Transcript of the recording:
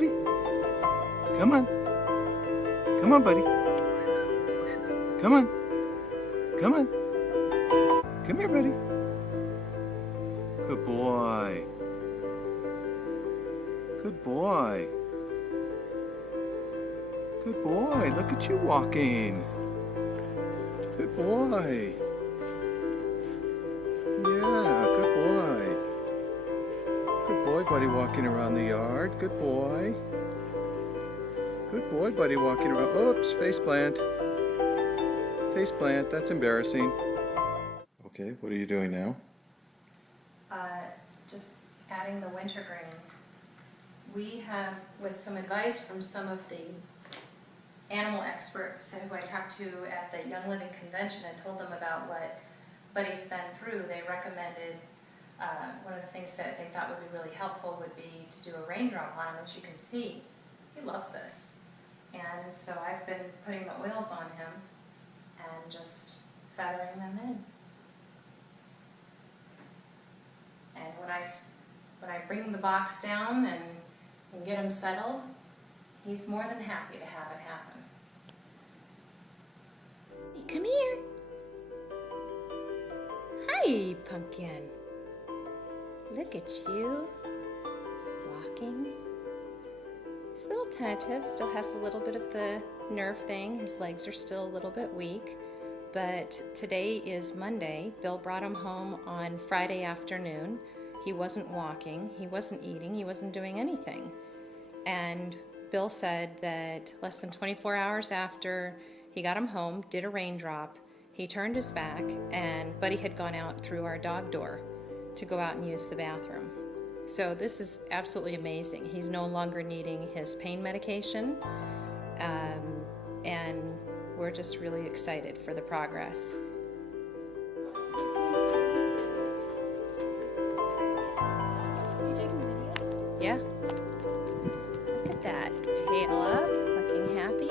buddy. Come on. Come on, buddy. Come on. Come on. Come here, buddy. Good boy. Good boy. Good boy. Look at you walking. Good boy. Yeah, good boy. Good boy, buddy, walking around the yard. Good boy. Good boy, buddy, walking around. Oops, face plant. Face plant, that's embarrassing. Okay, what are you doing now? Just adding the wintergreen. We have, with some advice from some of the animal experts who I talked to at the Young Living Convention and told them about what Buddy's been through, they recommended one of the things that they thought would be really helpful would be to do a raindrop on him. As you can see, he loves this. And so I've been putting the oils on him and just feathering them in. And when I bring the box down and get him settled, he's more than happy to have it happen. Hey, come here. Hi, Pumpkin. Look at you, walking. He's a little tentative, still has a little bit of the nerve thing. His legs are still a little bit weak, but today is Monday. Bill brought him home on Friday afternoon. He wasn't walking, he wasn't eating, he wasn't doing anything. And Bill said that less than 24 hours after he got him home, did a raindrop, he turned his back, and Buddy had gone out through our dog door to go out and use the bathroom. So this is absolutely amazing. He's no longer needing his pain medication, and we're just really excited for the progress. You taking the video? Yeah. Look at that. Tail up, looking happy.